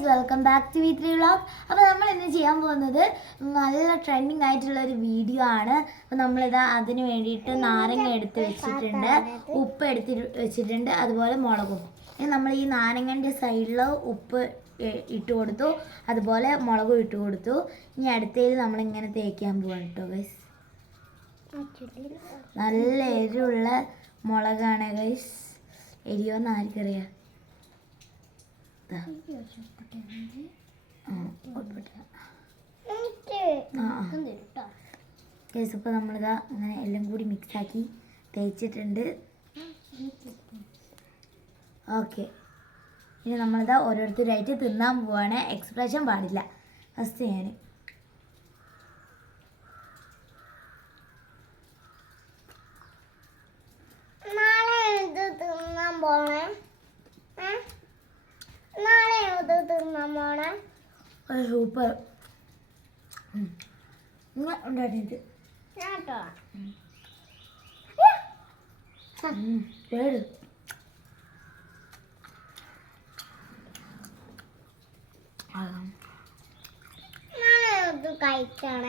Guys, welcome back to V3 vlog. അപ്പോൾ നമ്മൾ ഇന്ന് ചെയ്യാൻ പോകുന്നത് നല്ല ട്രെൻഡിങ് ആയിട്ടുള്ള ഒരു വീഡിയോ ആണ്. അപ്പോൾ നമ്മളിതാ അതിന് വേണ്ടിയിട്ട് നാരങ്ങ എടുത്ത് വെച്ചിട്ടുണ്ട്, ഉപ്പ് എടുത്ത് വെച്ചിട്ടുണ്ട്, അതുപോലെ മുളകും. നമ്മൾ ഈ നാരങ്ങൻ്റെ സൈഡിൽ ഉപ്പ് ഇട്ട് കൊടുത്തു, അതുപോലെ മുളകും ഇട്ട് കൊടുത്തു. ഇനി അടുത്തതിൽ നമ്മളിങ്ങനെ തേക്കാൻ പോവാണ് കേട്ടോ ഗൈസ്. നല്ല എരിവുള്ള മുളകാണ് ഗൈസ്. എരിയോന്ന് ആർക്കറിയാം? ഇപ്പോൾ നമ്മളിതാ അങ്ങനെ എല്ലാം കൂടി മിക്സാക്കി തേച്ചിട്ടുണ്ട്. ഓക്കെ, ഇനി നമ്മളിതാ ഓരോരുത്തരായിട്ട് തിന്നാൻ പോവാണ്. എക്സ്പ്രഷൻ പാടില്ല. ഫസ്റ്റ് ഞാൻ സൂപ്പർ ഉണ്ടായിട്ട് കഴിക്കണേ.